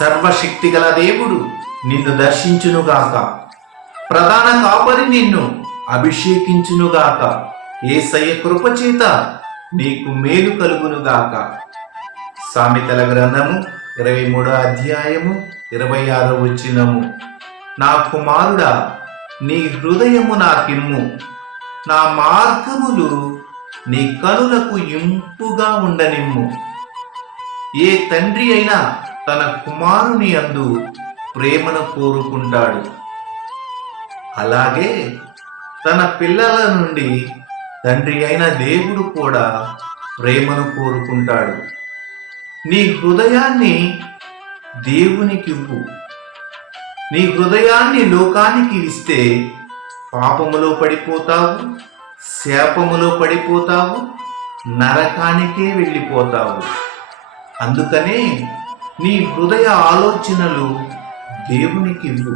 సర్వశక్తిగల దేవుడు నిన్ను దర్శించునుగాక. ప్రధాన కాపరి నిన్ను అభిషేకించునుగాక. యేసయ్య కృపచేత నీకు మేలు కలుగునుగాక. సామెతల గ్రంథము 23వ అధ్యాయము 26వ వచనము. నా కుమారుడా, నీ హృదయము నాకిమ్ము, నా మార్గములు నీ కనులకు ఇంపుగా ఉండనిమ్ము. ఏ తండ్రి అయినా తన కుమారుని యందు ప్రేమను కోరుకుంటాడు. అలాగే తన పిల్లల నుండి తండ్రి అయిన దేవుడు కూడా ప్రేమను కోరుకుంటాడు. నీ హృదయాన్ని దేవునికివ్వు. నీ హృదయాన్ని లోకానికి ఇస్తే పాపములో పడిపోతావు, శాపములో పడిపోతావు, నరకానికే వెళ్ళిపోతావు. అందుకనే నీ హృదయ ఆలోచనలు దేవునికివ్వు.